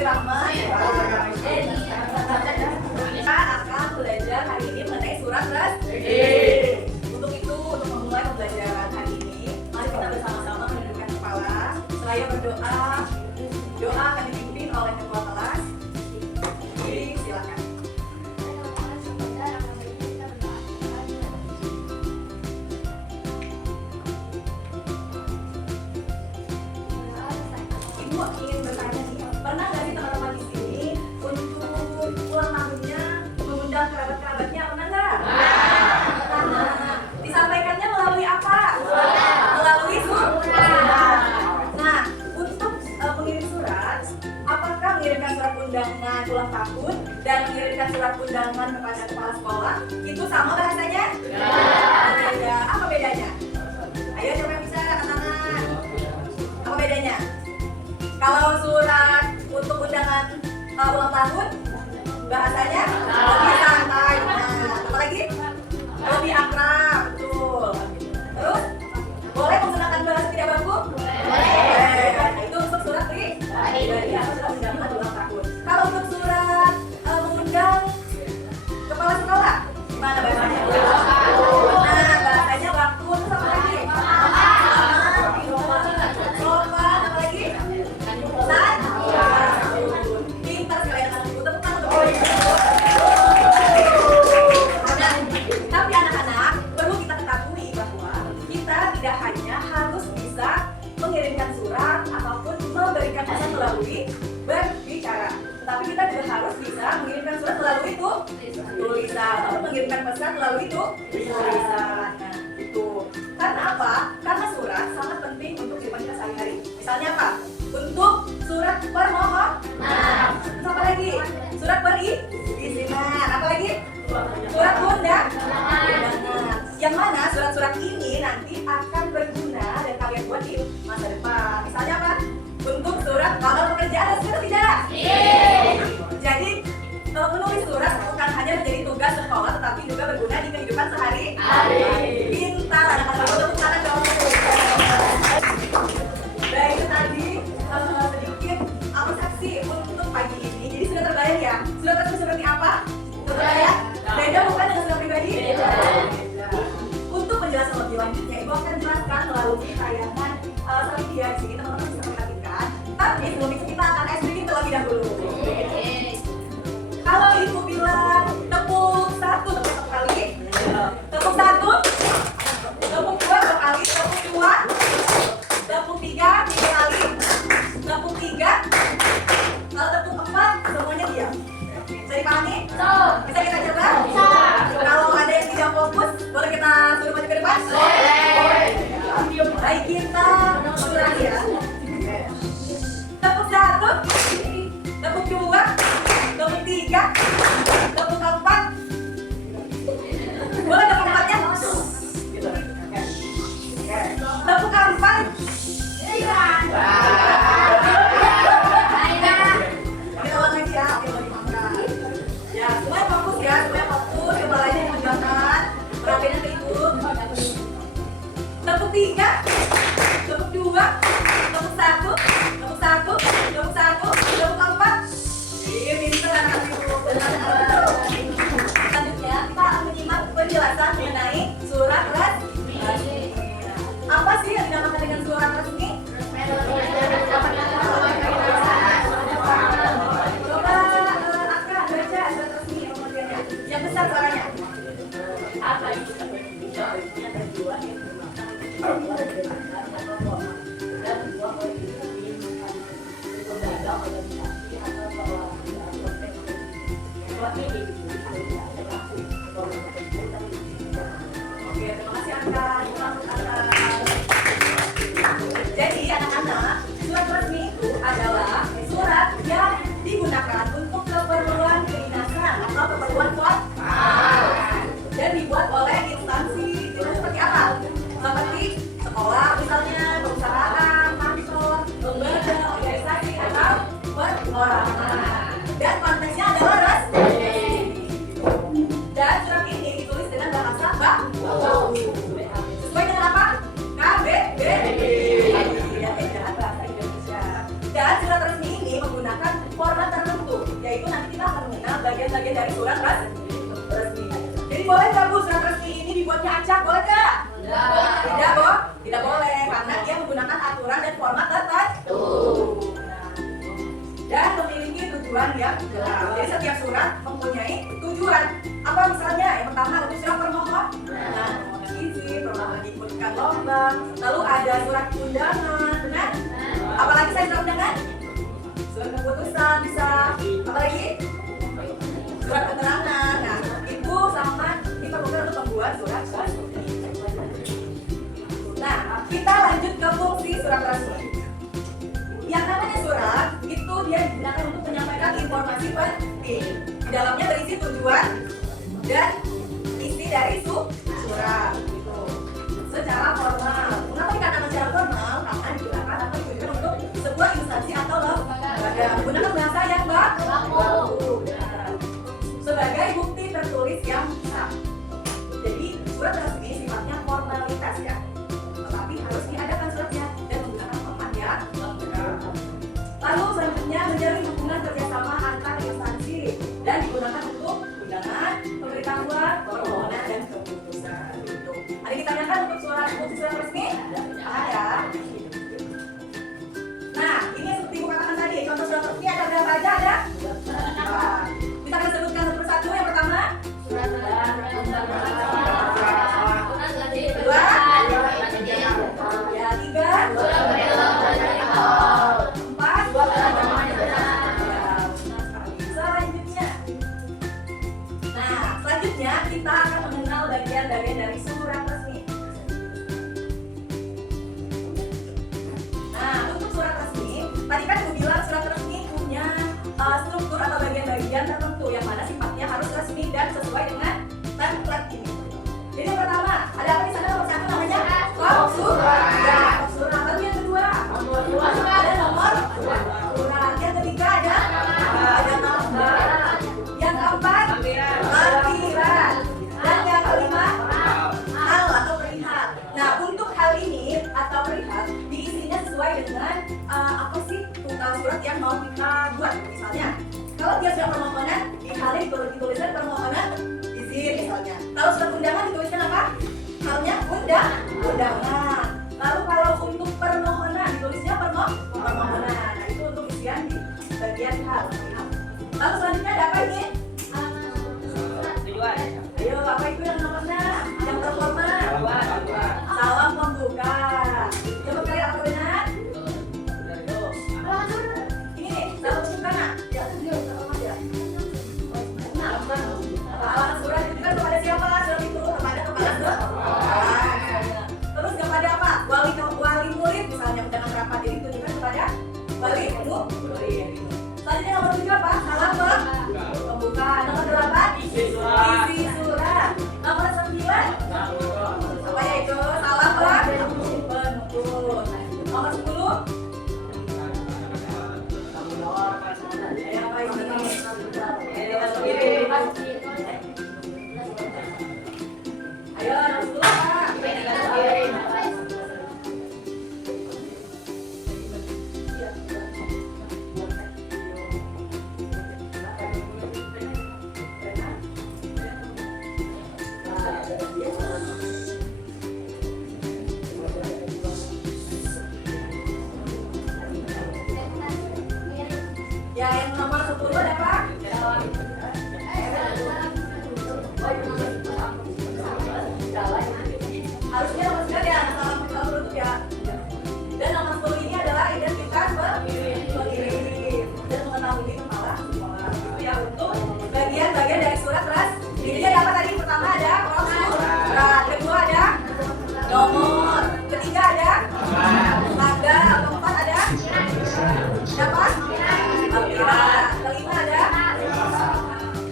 Lutfi Rahman. Kita akan belajar hari ini mengenai surat resmi. Untuk itu, untuk memulai pembelajaran hari ini, mari kita bersama-sama menundukkan kepala. Seraya berdoa. Doa akan dipimpin oleh ketua kelas. Jadi, silakan. Ibu ingin bertanya nih, pernah nggak sih teman-teman di sini untuk ulang tahunnya mengundang kerabat-kerabatnya, pernah nggak? Nah, disampaikannya melalui apa? Melalui surat. Nah, untuk mengirim surat, apakah mengirimkan surat undangan ulang tahun dan mengirimkan surat undangan kepada kepala sekolah itu sama bahasanya? Beda. Apa bedanya? Ayo siapa yang bisa angkat tangan? Apa bedanya? Kalau surat untuk undangan ulang tahun bahasanya lebih santai. Nah, apa lagi? Lebih akrab, betul. Terus boleh menggunakan bahasa tidak baku? Boleh. Nah, itu untuk surat pribadi atau surat undangan ulang tahun. Kalau untuk surat mengundang kepala sekolah, gimana bahasanya? Nah, bahasanya waktu. Terus apa lagi? Sopan, apa lagi? Pintar sekali anak ibu, tepuk tangan untuk ibu. Tapi anak-anak, perlu kita ketahui bahwa kita tidak hanya harus bisa mengirimkan surat ataupun memberikan pesan melalui berbicara, tetapi kita juga harus bisa mengirimkan surat melalui tulisan atau mengirimkan pesan melalui tulisan. Nah, itu karena apa? Karena surat sangat penting untuk kehidupan kita sehari-hari. Misalnya apa? Untuk surat permohonan. Terus apa lagi? Surat perizinan. Apa lagi? Surat undangan. Yang mana surat-surat ini nanti akan berguna dan kalian buat di masa depan. Misalnya apa? Untuk surat lamar pekerjaan, sudah tidak? Jadi menulis surat bukan hanya menjadi tugas sekolah, tetapi juga berguna di kehidupan sehari-hari. Pintar anak-anak, tepuk tangan dong. Baik, itu tadi sedikit persepsi untuk pagi ini. Jadi sudah terbayang ya? Sudah terbayang seperti apa? Terbayang? Beda bukan dengan surat pribadi? Beda. Untuk penjelasan lebih lanjutnya, Ibu akan jelaskan melalui tayangan video. Jadi teman-teman bisa perhatikan. Tapi sebelum itu kita akan ice breaking terlebih dahulu. Kalau Ibu bilang tepuk satu, tepuk satu kali. Tepuk satu. Tepuk dua kali. Tepuk dua. Tepuk tiga kali. Tepuk tiga. Kalau tepuk empat, semuanya diam. Bisa dipahami? Bisa kita coba? Kalau ada yang tidak fokus, boleh kita suruh maju ke depan? Boleh. Baik, kita ulangi ya. Tepuk satu. Tepuk dua. Tepuk tiga. Tepuk empat. Boleh tepuk empatnya? Tepuk empat. Kita ulang lagi ya. Ya, semuanya fokus ya. Semuanya fokus. Kepalanya yang menegakkan. Perhatiannya ke ibu. Tepuk tiga. Tepuk dua. Tepuk satu. Tepuk satu. Tepuk satu. Tepuk empat. Pintar anak ibu. Selanjutnya kita akan menyimak penjelasan mengenai surat resmi. Apa sih yang dinamakan dengan surat resmi? Coba Aka baca surat resmi pengertiannya. Yang besar suaranya. Apa itu? ikut lomba. Lalu ada surat undangan, benar? Apalagi saya surat undangan? Surat keputusan bisa. Apalagi? Surat keterangan. Nah, ibu sama diperlukan untuk membuat surat resmi. Nah, kita lanjut ke fungsi surat resmi. Yang namanya surat itu dia digunakan untuk menyampaikan informasi penting. Di dalamnya berisi tujuan dan isi dari surat gitu. Secara formal. Kenapa dikatakan secara formal? Karena digunakan atau ditujukan untuk sebuah instansi atau lembaga. Menggunakan bahasa yang baku sebagai bukti tertulis yang sah. Jadi surat resmi sifatnya formalitas ya, tetapi harus diadakan suratnya dan menggunakan format yang lengkap. Lalu selanjutnya menjalin hubungan kerjasama antar instansi dan digunakan untuk undangan, pemberitahuan, permohonan dan keputusan. Gitu. Ada ditanyakan untuk surat resmi? Ada. Nah, ini seperti ibu katakan tadi, contoh surat resmi ada berapa aja? Ada? Kita akan sebutkan satu persatu. Yang pertama, surat kedua, ya tiga, empat, selanjutnya. Nah, selanjutnya kita akan mengenal bagian-bagian dari surat resmi. Nah, untuk surat resmi, tadi kan aku bilang surat resmi punya struktur atau bagian-bagian tertentu yang mana sifatnya harus resmi dan sesuai dengan template ini. Jadi yang pertama, ada apa di sana? Nomor satu namanya klausulat. Ya, klausulat. Lalu yang kedua, ada nomor surat. Yang ketiga ada nama. Yang keempat, lampiran. Dan yang kelima, hal atau perihal. Nah, untuk hal ini atau perihal diisinya sesuai dengan apa sih surat yang mau kita buat. Misalnya, kalau dia sudah permohonan, di halnya dituliskan permohonan izin misalnya. Kalau surat undangan dituliskan apa? Halnya undangan. Lalu kalau untuk permohonan ditulisnya permohonan. Nah, itu untuk isian di bagian hal. Lalu selanjutnya ada apa ini? Ayo, apa itu yang nomor 6? Yang pertama, salam pembuka. Coba kalian apa benar? Ini nih, salam pembuka nak. Surat itu kan kepada siapa? Surat itu kepada terus kepada apa? Wali murid misalnya undangan rapat, jadi ditujukan kepada wali murid. Selanjutnya nomor 7 apa? Salam pembuka. Nomor 8 isi surat. Nomor 9 apa ya itu? Salam penuntut. Nomor 10 apa ini? Ayo, nomor 10 apa? Ya, yang nomor 10 ada apa? Harusnya nomor 9 ya, salam penutup ya. Dan nomor 10 ini adalah identitas pengirim dan mengetahui kepala sekolah. Itu ya untuk bagian-bagian dari surat resmi. Jadi ada apa tadi? Pertama ada surat, kedua ada nomor, ketiga ada tanggal, keempat ada siapa? Lampiran, kelima ada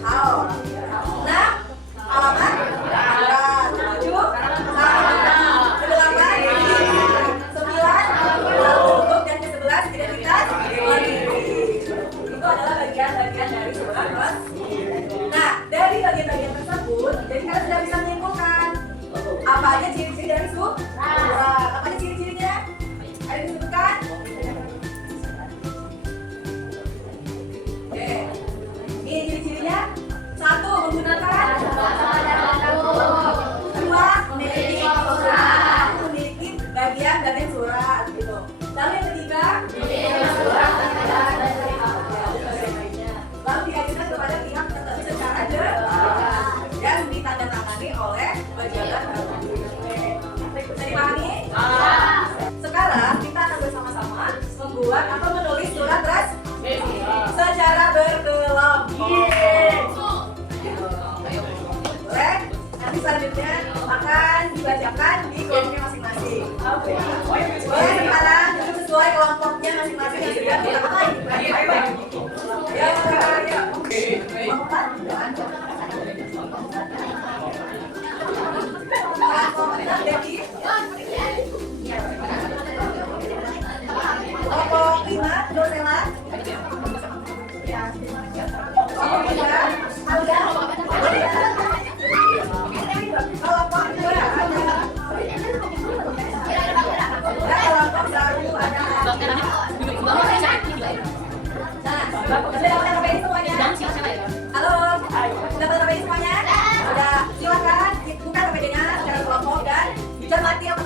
hal. Nah, alamat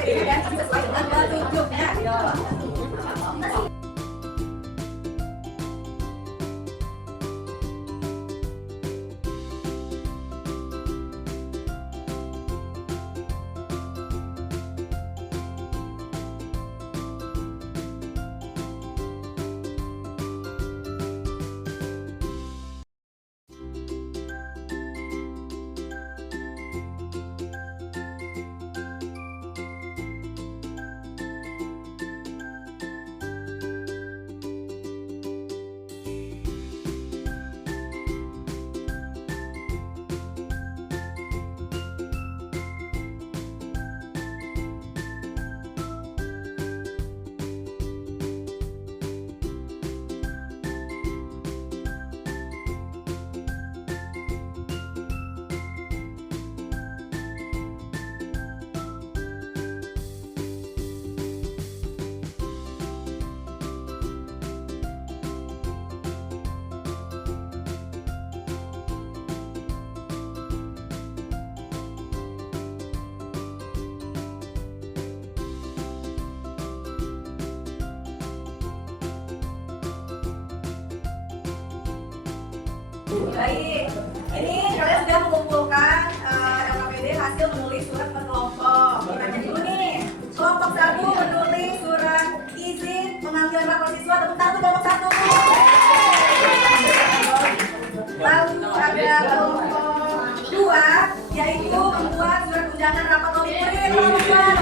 ini dan sesuai dengan petunjuknya. Yo. Baik, ini kalian sudah mengumpulkan LKPD hasil menulis surat per kelompok. Kita cek dulu nih. Kelompok 1 menulis surat izin pengambilan rapor siswa. Tepuk tangan kelompok 1. Lalu ada kelompok 2, yaitu membuat surat undangan rapat audit murid.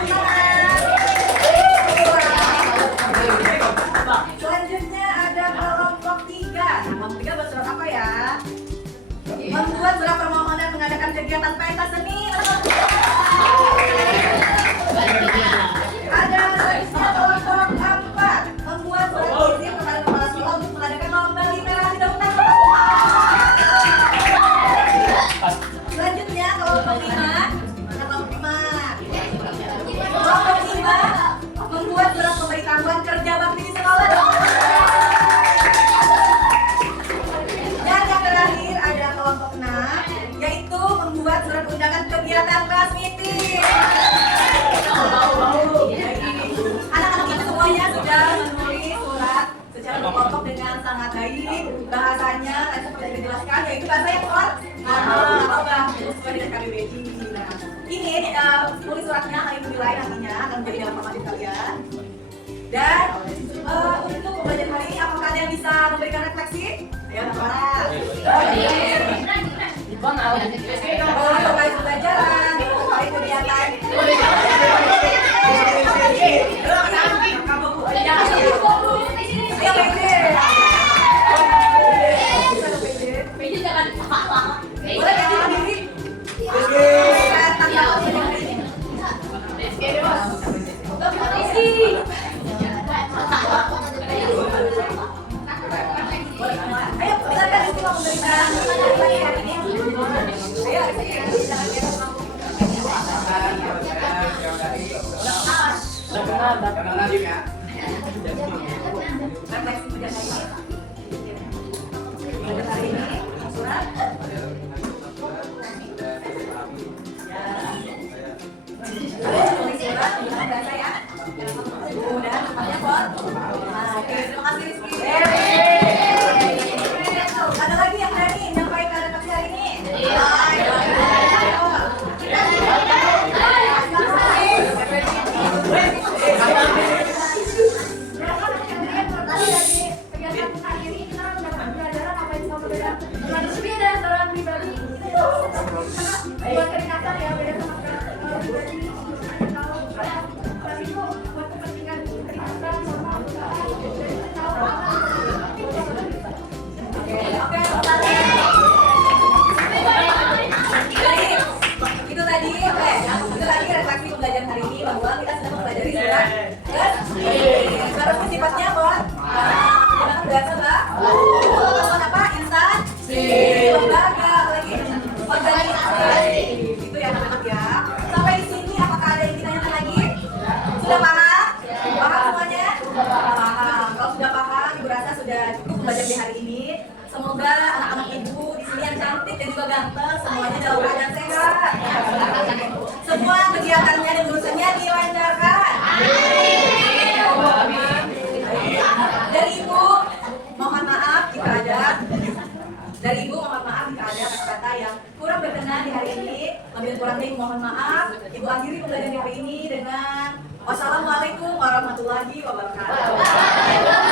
Selanjutnya ada kelompok 3. Kelompok 3 buat surat apa ya? Membuat surat permohonan mengadakan kegiatan pentas seni. Ada selanjutnya kelompok 4, membuat surat izin kepada kepala sekolah untuk mengadakan lomba literasi daftar. Selanjutnya kelompok 5, membuat surat pemberitahuan kerja bakti di sekolah. Dan yang terakhir ada kelompok 6, yaitu membuat surat undangan kegiatan kelas meeting. Anak-anak kita semuanya sudah menulis surat secara berkelompok dengan sangat baik. Bahasanya tadi seperti yang dijelaskan, yaitu bahasa yang formal sesuai dengan KBBI. Nah, ini tulis suratnya kalian menilai nantinya akan menjadi dalam formatif kalian. Dan untuk pembelajaran hari ini, apakah ada yang bisa memberikan refleksi? Ayo, Nara. Terkait pembelajaran, terkait kegiatan. Ayo, PJ jangan dipaksa. Boleh PJ sendiri. Ayo, silakan Rizky mau memberikan hari ini. Ayo, ada lagi yang berani menyampaikan refleksi hari ini? Kegiatan hari ini kita mendapat pelajaran apa yang sama dengan sepeda, seorang pribadi Dari Ibu mohon maaf jika ada kata-kata yang kurang berkenan di hari ini. Lebih kurangnya Ibu mohon maaf. Ibu akhiri pembelajaran di hari ini dengan wassalamualaikum warahmatullahi wabarakatuh.